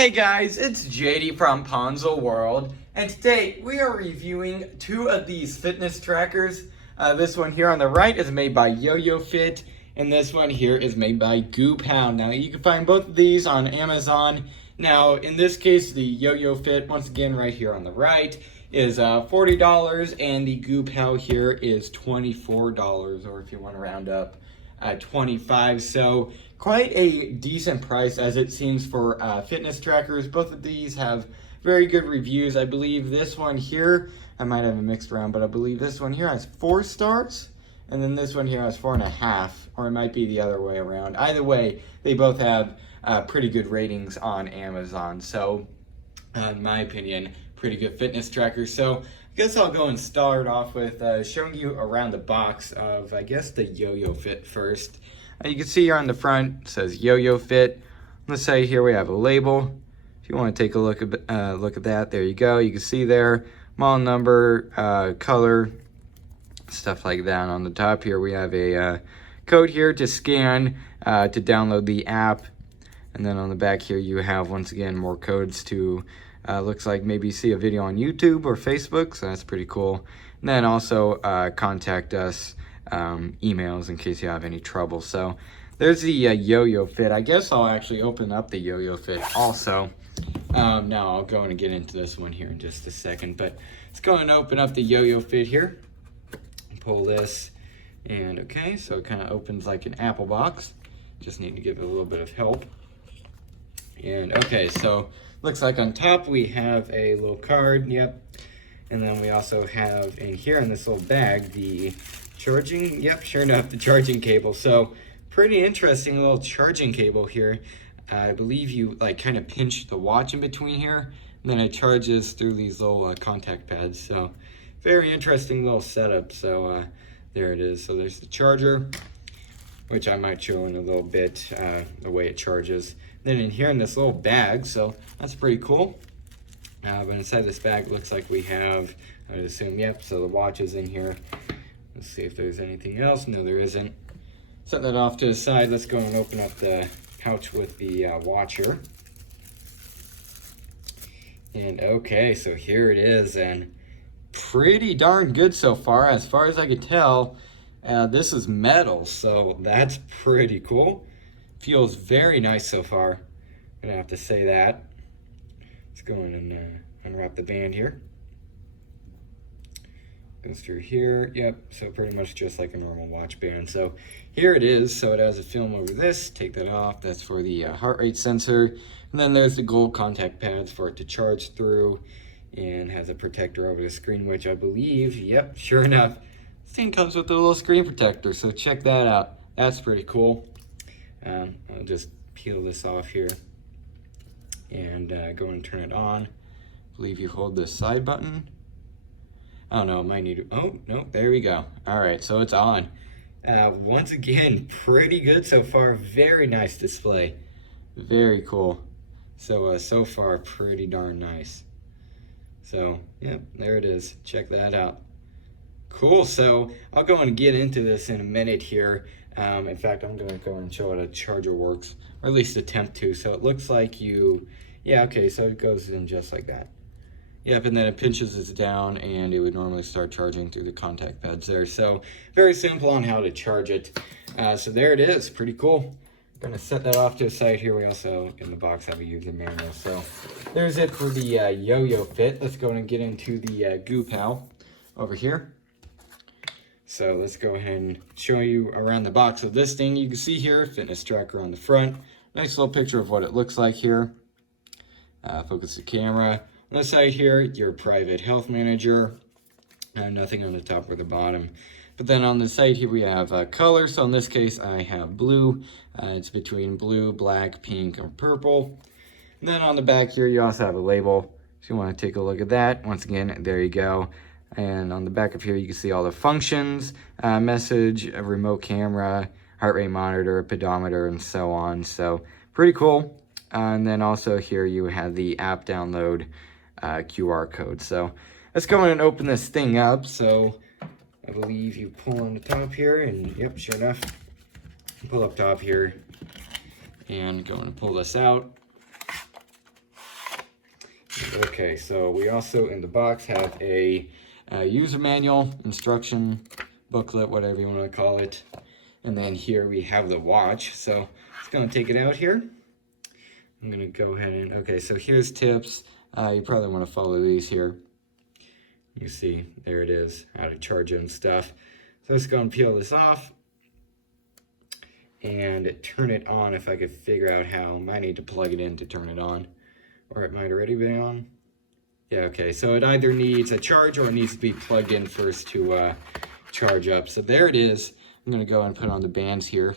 Hey guys, it's JD from Ponzo World, and today we are reviewing two of these fitness trackers. This one here on the right is made by YoYoFit, and this one here is made by Goopow. Now you can find both of these on Amazon. Now in this case, the YoYoFit, once again right here on the right, is $40, and the Goopow here is $24, or if you want to round up, 25. So quite a decent price as it seems for fitness trackers. Both of these have very good reviews. I believe this one here, I might have it mixed around, but I believe this one here has 4 stars, and then this one here has 4.5, or it might be the other way around. Either way, they both have pretty good ratings on Amazon. So in my opinion, pretty good fitness trackers. So I guess I'll go and start off with showing you around the box of, I guess, the YoYoFit first. You can see here on the front, it says YoYoFit. On the side here, we have a label. If you want to take a look at that, there you go. You can see there, model number, color, stuff like that. On the top here, we have a code here to scan to download the app. And then on the back here, you have, once again, more codes to looks like maybe see a video on YouTube or Facebook, so that's pretty cool. And then also contact us, emails in case you have any trouble. So there's the YoYoFit. I guess I'll actually open up the YoYoFit also. Now I'll go and get into this one here in just a second, but let's go and open up the YoYoFit here. Pull this, and okay, so it kind of opens like an Apple box. Just need to give it a little bit of help. And okay, so looks like on top we have a little card, yep. And then we also have in here in this little bag the charging, yep, sure enough, the charging cable. So pretty interesting little charging cable here. I believe you like kind of pinch the watch in between here, and then it charges through these little contact pads. So very interesting little setup. So there it is. So there's the charger, which I might show in a little bit, the way it charges. Then in here in this little bag, so that's pretty cool. But inside this bag, it looks like we have, I would assume, yep, so the watch is in here. Let's see if there's anything else. No, there isn't. Set that off to the side. Let's go and open up the pouch with the watcher. And okay, so here it is, and pretty darn good so far. As far as I could tell, this is metal, so that's pretty cool. Feels very nice so far. I'm gonna have to say that. Let's go in and unwrap the band here. Goes through here, yep, so pretty much just like a normal watch band. So here it is, so it has a film over this, take that off, that's for the heart rate sensor. And then there's the gold contact pads for it to charge through, and has a protector over the screen, which I believe, yep, sure enough, this thing comes with a little screen protector, so check that out. That's pretty cool. I'll just peel this off here and go and turn it on. I believe you hold the side button. Oh no, it might need to, oh no, there we go. All right, so it's on. Once again, pretty good so far. Very nice display. Very cool. So, so far, pretty darn nice. So, yep, there it is. Check that out. Cool, so I'll go and get into this in a minute here. In fact, I'm gonna go and show how a charger works, or at least attempt to. So it looks like you, yeah, okay, so it goes in just like that. Yep, and then it pinches this down, and it would normally start charging through the contact pads there. So very simple on how to charge it. So there it is, pretty cool. I'm gonna set that off to the side here. We also, in the box, have a user manual. So there's it for the YoYoFit. Let's go and get into the Goopow over here. So let's go ahead and show you around the box of this thing. You can see here, fitness tracker on the front. Nice little picture of what it looks like here. Focus the camera. On the side here, your private health manager. Nothing on the top or the bottom. But then on the side here, we have color. So in this case, I have blue. It's between blue, black, pink, or purple. And then on the back here, you also have a label. If you want to take a look at that, once again, there you go. And on the back of here, you can see all the functions, message, a remote camera, heart rate monitor, pedometer, and so on. So pretty cool. And then also here you have the app download QR code. So let's go in and open this thing up. So I believe you pull on the top here, and yep, sure enough, pull up top here and go and pull this out. Okay, so we also in the box have a user manual, instruction booklet, whatever you want to call it. And then here we have the watch. So let's go and take it out here. I'm going to go ahead and, okay, so here's tips. You probably want to follow these here. You see, there it is, how to charge it and stuff. So let's go and peel this off and turn it on if I could figure out how. I might need to plug it in to turn it on, or it might already be on. Yeah, okay, so it either needs a charge or it needs to be plugged in first to charge up. So there it is. I'm gonna go and put on the bands here.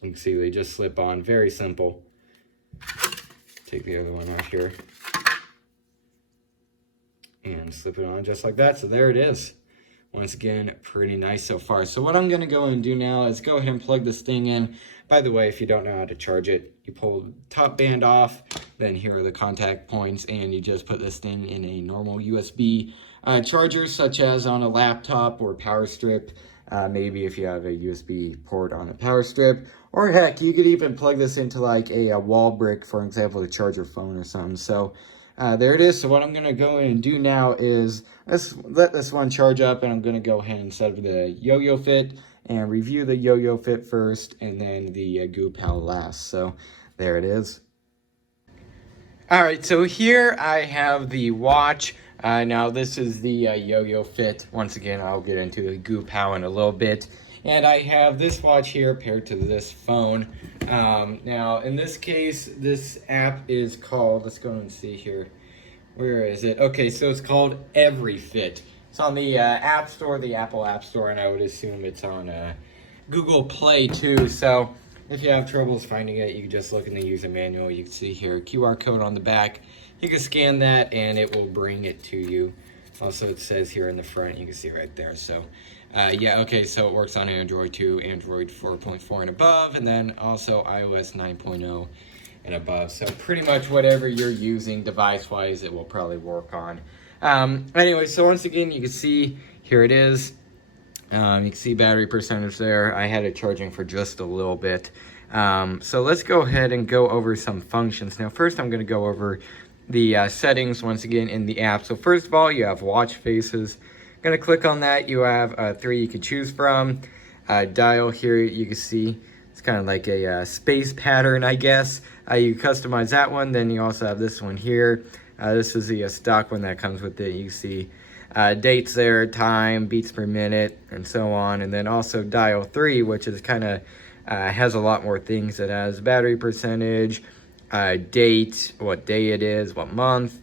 You can see they just slip on, very simple. Take the other one off here. And slip it on just like that. So there it is. Once again, pretty nice so far. So what I'm going to go and do now is go ahead and plug this thing in. By the way, if you don't know how to charge it, you pull the top band off, then here are the contact points, and you just put this thing in a normal USB charger, such as on a laptop or power strip. Maybe if you have a USB port on a power strip, or heck, you could even plug this into like a wall brick, for example, to charge your phone or something. So there it is. So what I'm going to go in and do now is let's let this one charge up, and I'm going to go ahead and set up the YoYoFit and review the YoYoFit first and then the Goopow last. So there it is. All right, so here I have the watch. Now this is the YoYoFit. Once again, I'll get into the Goopow in a little bit. And I have this watch here paired to this phone. Now, in this case, this app is called, let's go and see here. Where is it? Okay, so it's called YoYoFit. It's on the App Store, the Apple App Store, and I would assume it's on Google Play too. So if you have troubles finding it, you can just look in the user manual. You can see here, QR code on the back. You can scan that and it will bring it to you. Also, it says here in the front, you can see right there. So yeah, okay, so it works on Android 2, Android 4.4 and above, and then also iOS 9.0 and above. So pretty much whatever you're using device-wise, it will probably work on. Anyway, so once again, you can see, here it is. You can see battery percentage there. I had it charging for just a little bit. So let's go ahead and go over some functions. Now, first I'm going to go over the settings once again in the app. So first of all, you have watch faces. Going to click on that. You have 3 you can choose from. Dial here, you can see it's kind of like a space pattern, I guess. You customize that one. Then you also have this one here. This is the stock one that comes with it. You see dates there, time, beats per minute, and so on. And then also dial 3, which is kind of has a lot more things. It has battery percentage, date, what day it is, what month,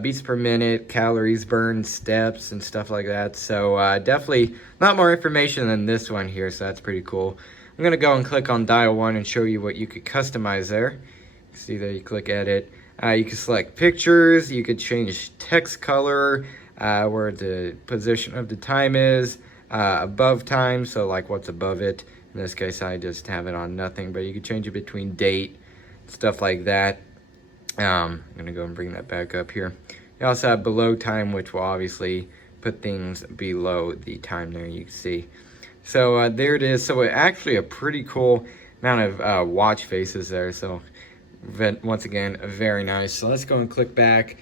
beats per minute, calories burned, steps, and stuff like that. So definitely a lot more information than this one here, so that's pretty cool. I'm going to go and click on dial 1 and show you what you could customize there. See there, you click edit. You can select pictures, you could change text color, where the position of the time is, above time, so like what's above it. In this case, I just have it on nothing, but you can change it between date, stuff like that. I'm gonna go and bring that back up here. You also have below time, which will obviously put things below the time there, you can see. So there it is. So actually a pretty cool amount of watch faces there. So once again, very nice. So let's go and click back.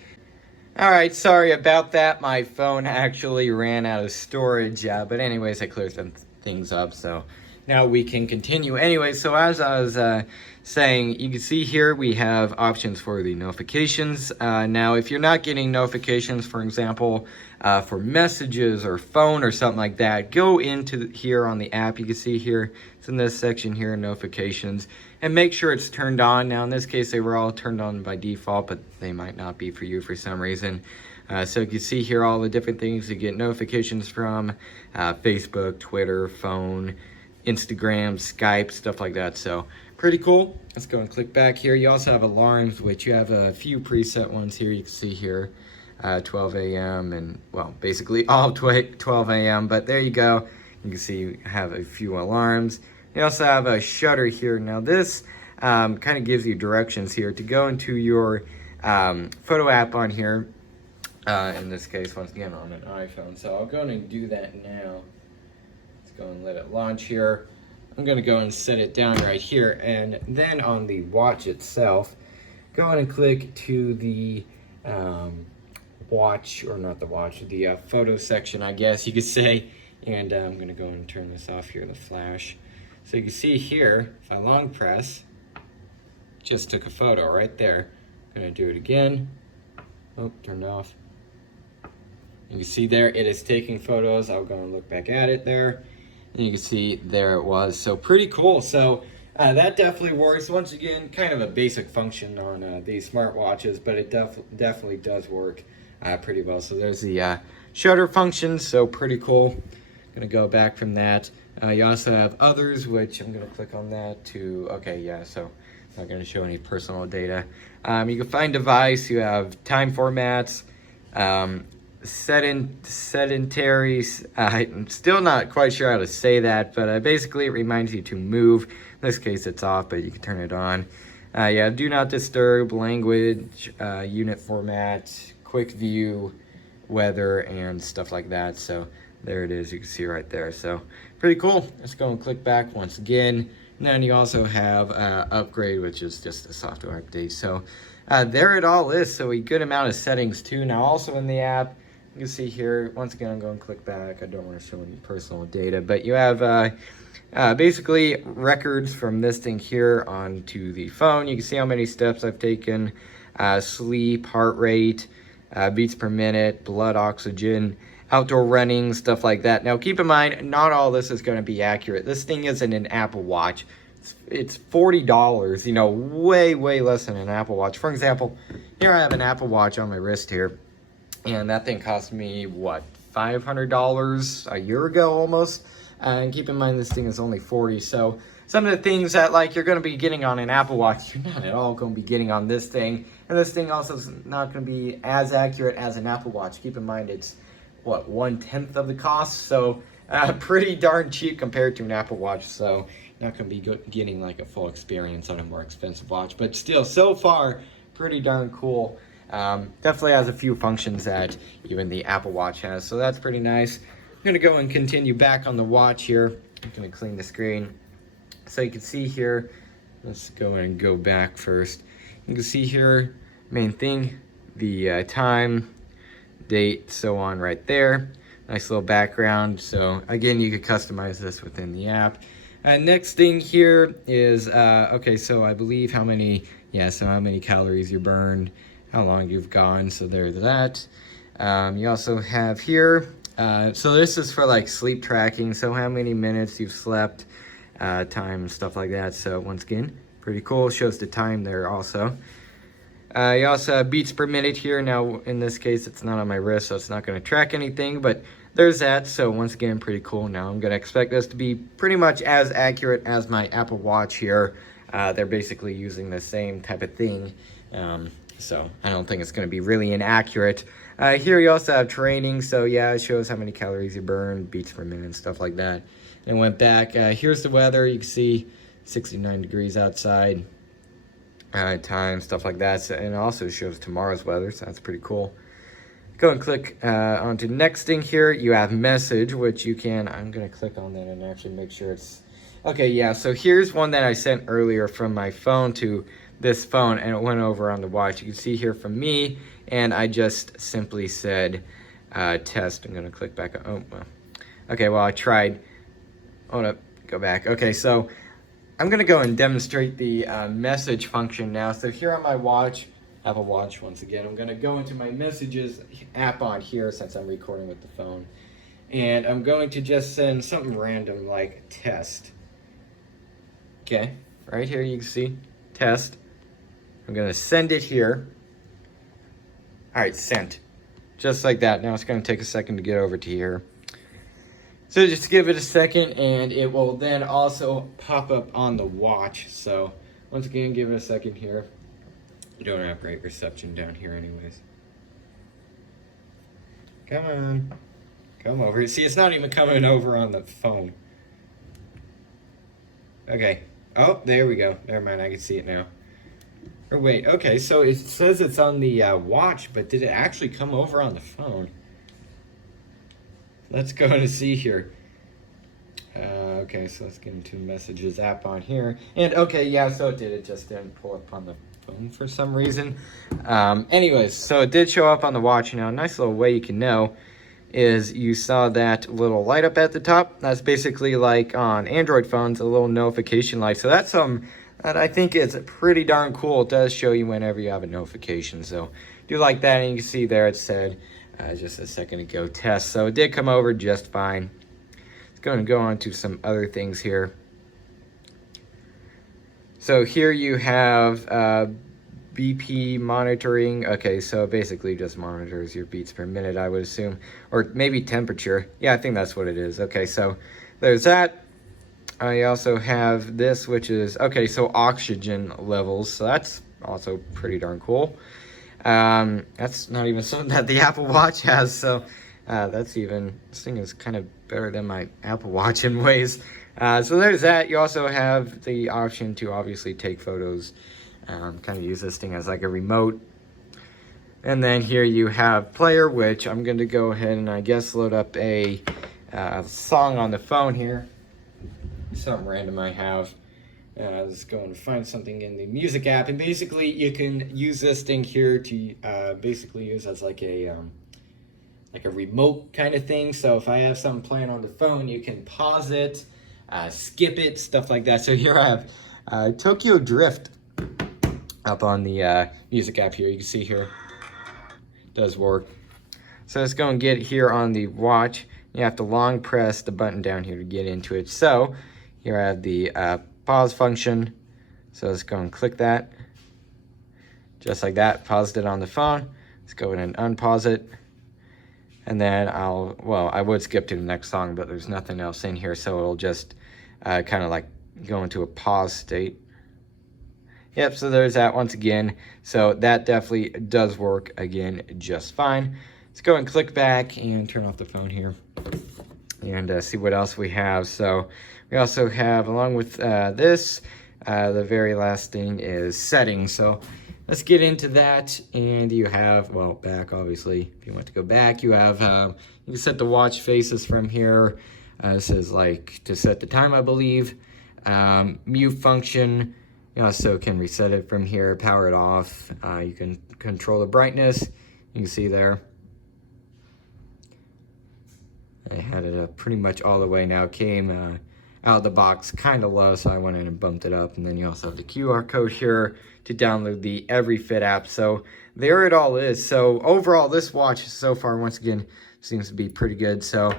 All right, sorry about that. My phone actually ran out of storage, but anyways, I cleared some things up, so now we can continue. Anyway, so as I was saying, you can see here we have options for the notifications. Now, if you're not getting notifications, for example, for messages or phone or something like that, go into here on the app. You can see here, it's in this section here, notifications, and make sure it's turned on. Now, in this case, they were all turned on by default, but they might not be for you for some reason. So you can see here all the different things you get notifications from, Facebook, Twitter, phone, Instagram, Skype, stuff like that. So pretty cool. Let's go and click back here. You also have alarms, which you have a few preset ones here. You can see here, 12 a.m. and, well, basically all 12 a.m. But there you go. You can see you have a few alarms. You also have a shutter here. Now this kind of gives you directions here to go into your photo app on here. In this case, once again, on an iPhone. So I'll go and do that now. Let's go and let it launch here. I'm going to go and set it down right here. And then on the watch itself, go in and click to the watch, or not the watch, the photo section, I guess you could say. And I'm gonna go and turn this off here, the flash. So you can see here, if I long press, just took a photo right there. I'm gonna do it again. Oh, turned off. You can see there, it is taking photos. I'll go and look back at it there. And you can see there it was. So pretty cool. So that definitely works. Once again, kind of a basic function on these smartwatches, but it definitely does work pretty well. So there's the shutter function, so pretty cool. Gonna go back from that. You also have others, which I'm gonna click on that to, okay, yeah, so not gonna show any personal data. You can find device, you have time formats, sedentary, I'm still not quite sure how to say that, but basically it reminds you to move. In this case it's off, but you can turn it on. Yeah, do not disturb, language, unit format, quick view, weather, and stuff like that. So there it is, you can see right there. So pretty cool. Let's go and click back once again. And then you also have upgrade, which is just a software update. So there it all is. So a good amount of settings too. Now also in the app, you can see here, once again, I'm going to click back. I don't want to show any personal data, but you have basically records from this thing here onto the phone. You can see how many steps I've taken, sleep, heart rate, beats per minute, blood oxygen, outdoor running, stuff like that. Now keep in mind, not all this is going to be accurate. This thing isn't an Apple Watch. It's $40, you know, way less than an Apple Watch. For example, here I have an Apple Watch on my wrist here, and that thing cost me, what, $500 a year ago almost? And keep in mind, this thing is only $40. So some of the things that like you're going to be getting on an Apple Watch, you're not at all going to be getting on this thing. And this thing also is not going to be as accurate as an Apple Watch. Keep in mind, it's what, 1/10 of the cost, so pretty darn cheap compared to an Apple Watch. So not going to be getting like a full experience on a more expensive watch, but still, so far, pretty darn cool. Definitely has a few functions that even the Apple Watch has, so that's pretty nice. I'm going to go and continue back on the watch here. I'm going to clean the screen. So you can see here, let's go and go back first. You can see here, main thing, the time, date, so on right there. Nice little background. So again, you could customize this within the app. Next thing here is, okay, so I believe how many calories you burned, how long you've gone, so there's that. You also have here, so this is for like sleep tracking, so how many minutes you've slept, time and stuff like that. So once again, pretty cool, shows the time there also. You also have beats per minute here. Now in this case it's not on my wrist, so it's not going to track anything, but there's that. So once again, pretty cool. Now I'm going to expect this to be pretty much as accurate as my Apple Watch here. They're basically using the same type of thing, so I don't think it's going to be really inaccurate. Here you also have training, so yeah, it shows how many calories you burned, beats per minute, stuff like that. And went back, here's the weather. You can see 69 degrees outside, time, stuff like that. So, and it also shows tomorrow's weather, so that's pretty cool. Go and click onto next thing here. You have message, which you can, I'm going to click on that and actually make sure it's, okay, yeah, so here's one that I sent earlier from my phone to this phone, and it went over on the watch. You can see here from me, and I just simply said test. I'm going to click back. Oh, well. Okay, well, I tried. Hold up, go back. Okay, so I'm going to go and demonstrate the message function now. So here on my watch, Apple Watch once again, I'm going to go into my messages app on here since I'm recording with the phone. And I'm going to just send something random like test. Okay, right here you can see test. I'm going to send it here. All right, sent. Just like that. Now it's going to take a second to get over to here. So just give it a second and it will then also pop up on the watch. So once again, give it a second here. You don't have great reception down here anyways. Come on. Come over. See, it's not even coming over on the phone. Okay. Oh, there we go. Never mind, I can see it now. Or wait, okay, so it says it's on the watch, but did it actually come over on the phone? Let's go and see here. Okay, so let's get into messages app on here. And okay, yeah, so it did. It just didn't pull up on the phone for some reason. Anyways, so it did show up on the watch. Now, a nice little way you can know is you saw that little light up at the top. That's basically like on Android phones, a little notification light. So that's something that I think is pretty darn cool. It does show you whenever you have a notification. So do like that, and you can see there it said just a second ago test. So it did come over just fine. It's going to go on to some other things here. So here you have BP monitoring. Okay, so basically just monitors your beats per minute, I would assume, or maybe temperature. Yeah, I think that's what it is. Okay, so there's that. I also have this, which is, okay, so oxygen levels. So that's also pretty darn cool. That's not even something that the Apple Watch has. So that's even, this thing is kind of better than my Apple Watch in ways. So there's that. You also have the option to obviously take photos. Kind of use this thing as like a remote. And then here you have player, which I'm going to go ahead and I guess load up a song on the phone here. Something random I have. Let's go and find something in the music app. And basically you can use this thing here to basically use as like a remote kind of thing. So if I have something playing on the phone, you can pause it, skip it, stuff like that. So here I have Tokyo Drift up on the music app here. You can see here it does work. So let's go and get here on the watch. You have to long press the button down here to get into it. So here I have the pause function. So let's go and click that. Just like that, paused it on the phone. Let's go ahead and unpause it. And then I would skip to the next song, but there's nothing else in here. So it'll just kind of like go into a pause state. Yep, so there's that once again. So that definitely does work again just fine. Let's go and click back and turn off the phone here and see what else we have. So we also have, along with this, the very last thing is settings. So let's get into that. And you have, well, back obviously. If you want to go back, you have, you can set the watch faces from here. This is like to set the time, I believe. Mute function. You also can reset it from here, power it off. You can control the brightness. You can see there. I had it up pretty much all the way now. Came out of the box kind of low, so I went in and bumped it up. And then you also have the QR code here to download the YoYoFit app. So there it all is. So overall, this watch so far, once again, seems to be pretty good. So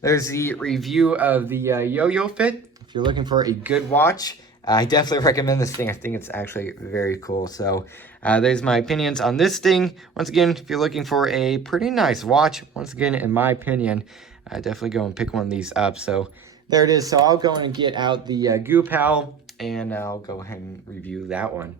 there's the review of the YoYoFit. If you're looking for a good watch, I definitely recommend this thing. I think it's actually very cool. So there's my opinions on this thing. Once again, if you're looking for a pretty nice watch, once again, in my opinion, definitely go and pick one of these up. So there it is. So I'll go and get out the Goopow, and I'll go ahead and review that one.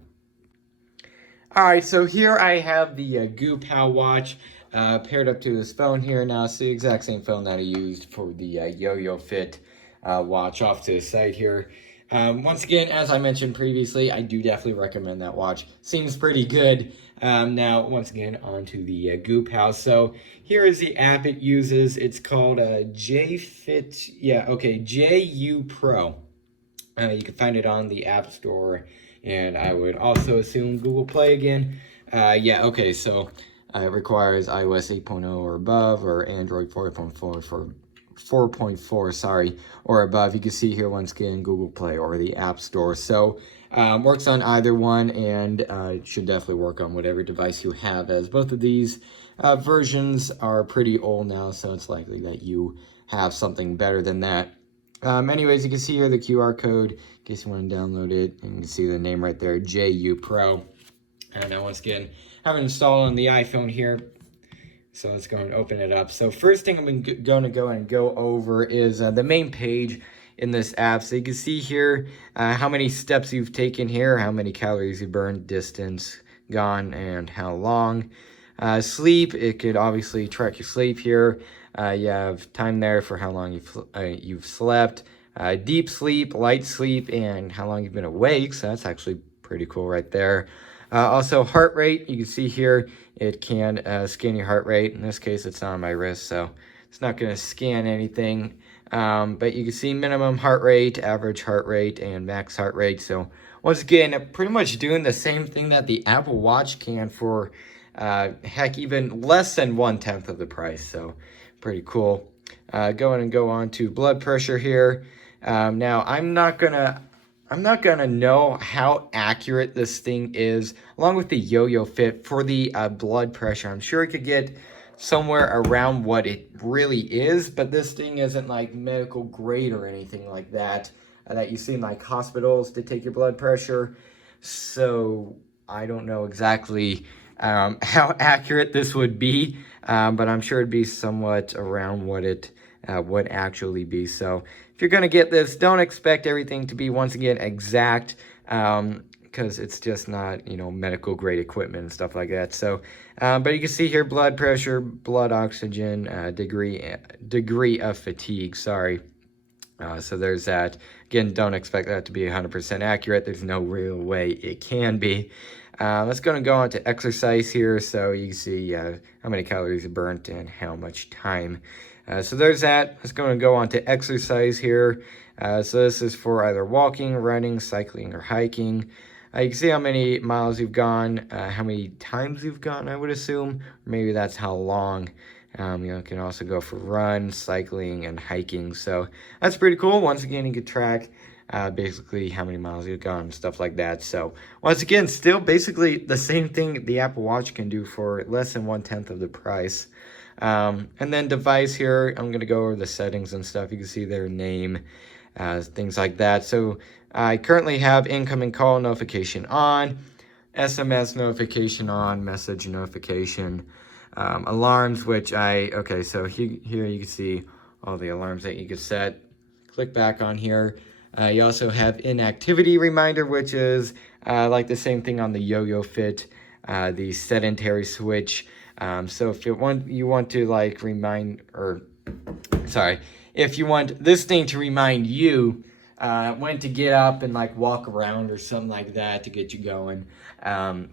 All right, so here I have the Goopow watch paired up to this phone here. Now it's the exact same phone that I used for the YoYoFit watch off to the side here. Once again, as I mentioned previously, I do definitely recommend that watch. Seems pretty good. Now, once again, onto the Goopow. So here is the app it uses. It's called JFit. Yeah, okay, JU Pro. You can find it on the App Store, and I would also assume Google Play again. Yeah, okay, so it requires iOS 8.0 or above, or Android 4.4, sorry, or above. You can see here once again Google Play or the App Store. So works on either one, and it should definitely work on whatever device you have, as both of these versions are pretty old now, so it's likely that you have something better than that. Anyways, you can see here the QR code in case you want to download it, and you can see the name right there, JU Pro. And now once again, I have it installed on the iPhone here. So let's go and open it up. So first thing I'm going to go over is the main page in this app. So you can see here how many steps you've taken here, how many calories you burned, distance gone, and how long. Sleep, it could obviously track your sleep here. You have time there for how long you've slept. Deep sleep, light sleep, and how long you've been awake. So that's actually pretty cool right there. Also heart rate, you can see here it can scan your heart rate. In this case, it's not on my wrist, so it's not going to scan anything. But you can see minimum heart rate, average heart rate, and max heart rate. So once again, pretty much doing the same thing that the Apple Watch can for, heck, even less than 1/10 of the price. So pretty cool. Go on to blood pressure here. Now I'm not gonna know how accurate this thing is, along with the YoYoFit for the blood pressure. I'm sure it could get somewhere around what it really is, but this thing isn't like medical grade or anything like that that you see in like hospitals to take your blood pressure. So I don't know exactly how accurate this would be, but I'm sure it'd be somewhat around what it would actually be. So if you're gonna get this, don't expect everything to be, once again, exact, because it's just not, you know, medical grade equipment and stuff like that. So, but you can see here blood pressure, blood oxygen, degree of fatigue. Sorry. So there's that. Again, don't expect that to be 100% accurate. There's no real way it can be. Let's go on to exercise here, so you can see how many calories are burnt and how much time. So there's that. Let's go on to exercise here. So this is for either walking, running, cycling, or hiking. You can see how many miles you've gone, how many times you've gone, I would assume. Maybe that's how long. You know, can also go for run, cycling, and hiking. So that's pretty cool. Once again, you can track basically how many miles you've gone, stuff like that. So once again, still basically the same thing the Apple Watch can do for less than 1/10 of the price. And then device here, I'm going to go over the settings and stuff. You can see their name, things like that. So I currently have incoming call notification on, SMS notification on, message notification, alarms, which okay, so here you can see all the alarms that you could set. Click back on here. You also have inactivity reminder, which is like the same thing on the YoYoFit, the sedentary switch. So if you want to like if you want this thing to remind you when to get up and like walk around or something like that to get you going,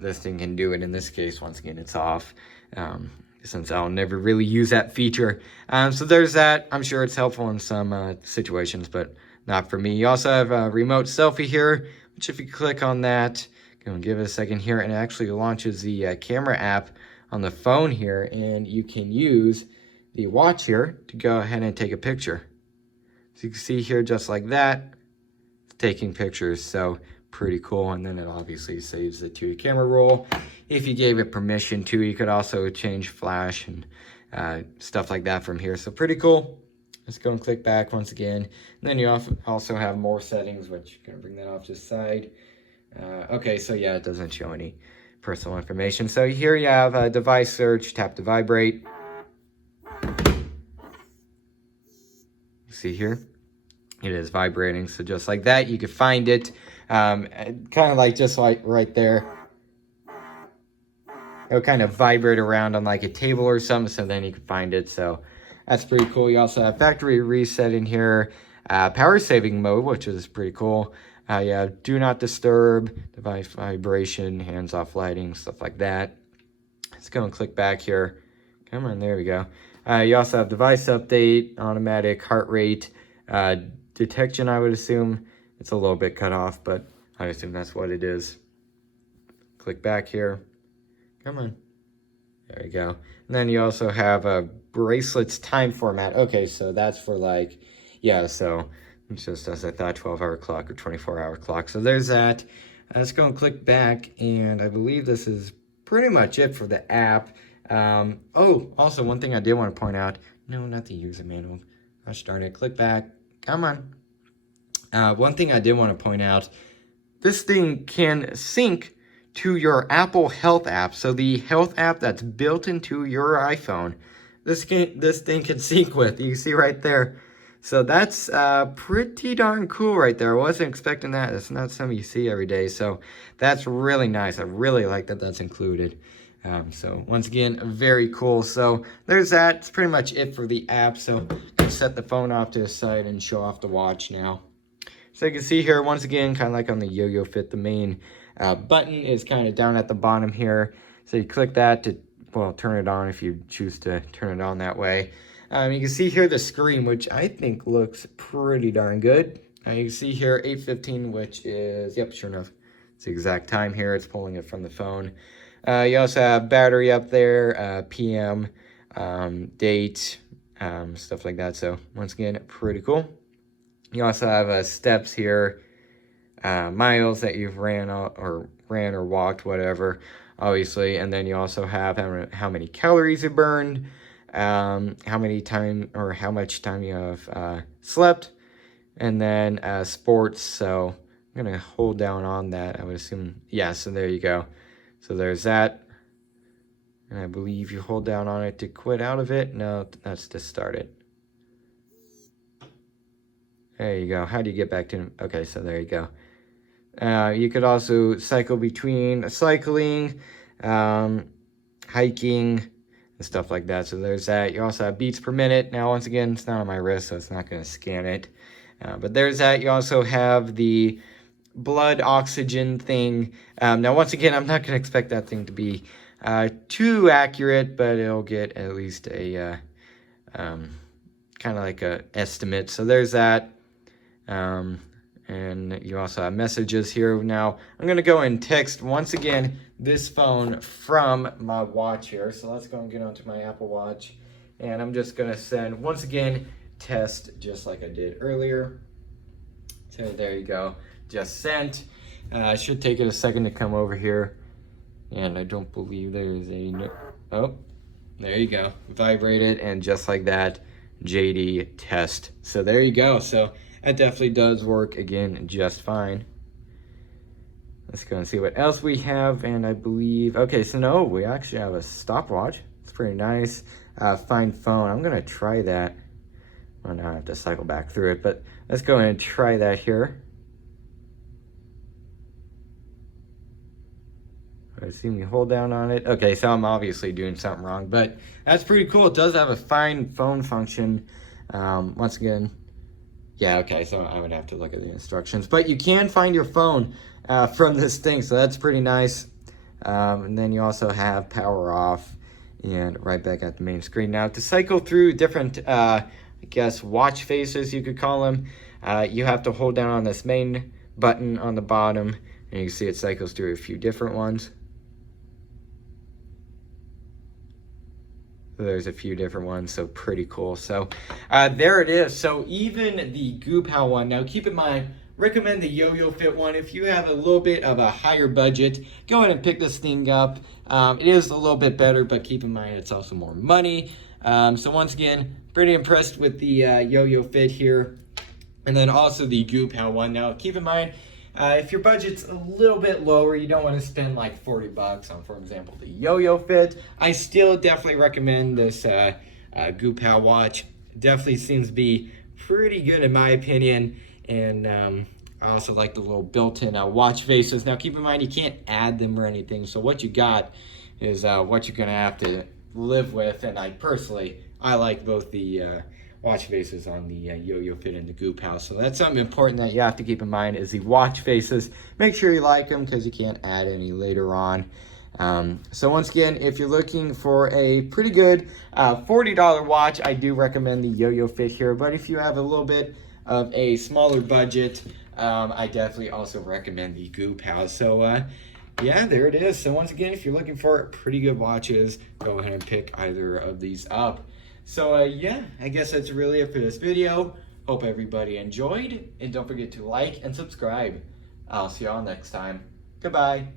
this thing can do it. In this case, once again, it's off, since I'll never really use that feature. So there's that. I'm sure it's helpful in some situations, but not for me. You also have a remote selfie here, which if you click on that, go and give it a second here, and it actually launches the camera app on the phone here, and you can use the watch here to go ahead and take a picture. So you can see here, just like that, it's taking pictures. So pretty cool. And then it obviously saves it to your camera roll. If you gave it permission to, you could also change flash and stuff like that from here. So pretty cool. Let's go and click back once again. And then you also have more settings, which I'm gonna bring that off to the side. Okay, so yeah, it doesn't show any personal information. So here you have device search, tap to vibrate. See here, it is vibrating. So just like that, you can find it. Kind of like just like right there. It'll kind of vibrate around on like a table or something, so then you can find it. So that's pretty cool. You also have factory reset in here, power saving mode, which is pretty cool. You have do not disturb, device vibration, hands off lighting, stuff like that. Let's go and click back here. Come on, there we go. You also have device update, automatic heart rate detection, I would assume. It's a little bit cut off, but I assume that's what it is. Click back here. Come on. There you go. And then you also have a bracelets time format. Okay, so that's for like, yeah, so it's just as I thought, 12-hour clock or 24-hour clock. So there's that. Let's go and click back, and I believe this is pretty much it for the app. Oh, also one thing I did want to point out. No, not the user manual. Gosh darn it. Click back. Come on. One thing I did want to point out. This thing can sync to your Apple Health app. So the health app that's built into your iPhone, this thing can sync with. You can see right there. So that's pretty darn cool right there. I wasn't expecting that. It's not something you see every day. So that's really nice. I really like that that's included. So once again, very cool. So there's that. It's pretty much it for the app. So I'm gonna set the phone off to the side and show off the watch now. So you can see here, once again, kind of like on the YoYoFit, the main button is kind of down at the bottom here. So you click that to, well, turn it on if you choose to turn it on that way. You can see here the screen, which I think looks pretty darn good. You can see here 8:15, which is, yep, sure enough, It's the exact time here. It's pulling it from the phone. You also have battery up there, PM, date, stuff like that. So once again, pretty cool. You also have steps here, miles that you've ran or walked, whatever, obviously. And then you also have how many calories you burned, how much time you have slept, and then sports. So I'm gonna hold down on that. I would assume, yeah, so there you go. So there's that. And I believe you hold down on it to quit out of it. No, that's to start it. There you go. How do you get back to, okay, so there you go. You could also cycle between cycling, hiking, and stuff like that. So there's that. You also have beats per minute. Now, once again, it's not on my wrist, so it's not going to scan it. But there's that. You also have the blood oxygen thing. Now, once again, I'm not going to expect that thing to be too accurate, but it'll get at least a kind of like a estimate. So there's that. And you also have messages here. Now, I'm going to go and text, once again, this phone from my watch here. So let's go and get onto my Apple Watch. And I'm just going to send, once again, test just like I did earlier. So there you go. Just sent. Should take it a second to come over here. And I don't believe there's oh, there you go. Vibrated, and just like that, JD test. So there you go. So that definitely does work, again, just fine. Let's go and see what else we have. And I believe, okay, so no, we actually have a stopwatch. It's pretty nice. Find phone. I'm going to try that. Well, now I have to cycle back through it, but let's go ahead and try that here. I see me hold down on it. Okay, so I'm obviously doing something wrong, but that's pretty cool. It does have a find phone function. Once again, yeah, okay, so I would have to look at the instructions. But you can find your phone from this thing, so that's pretty nice. And then you also have power off and right back at the main screen. Now, to cycle through different, I guess, watch faces, you could call them, you have to hold down on this main button on the bottom, and you can see it cycles through a few different ones. There's a few different ones, so pretty cool. So there it is. So even the Goopow one, now keep in mind, recommend the YoYoFit one. If you have a little bit of a higher budget, go ahead and pick this thing up. It is a little bit better, but keep in mind it's also more money. So once again, pretty impressed with the YoYoFit here. And then also the Goopow one. Now keep in mind, if your budget's a little bit lower, you don't want to spend like 40 bucks on, for example, the YoYoFit. I still definitely recommend this Goopow watch. Definitely seems to be pretty good in my opinion. And I also like the little built-in watch faces. Now keep in mind, you can't add them or anything. So what you got is what you're going to have to live with. And I like both the watch faces on the YoYoFit and the Goopow. So that's something important that you have to keep in mind is the watch faces. Make sure you like them because you can't add any later on. So once again, if you're looking for a pretty good $40 watch, I do recommend the YoYoFit here. But if you have a little bit of a smaller budget, I definitely also recommend the Goopow. So yeah, there it is. So once again, if you're looking for pretty good watches, go ahead and pick either of these up. So yeah, I guess that's really it for this video. Hope everybody enjoyed, and don't forget to like and subscribe. I'll see y'all next time. Goodbye.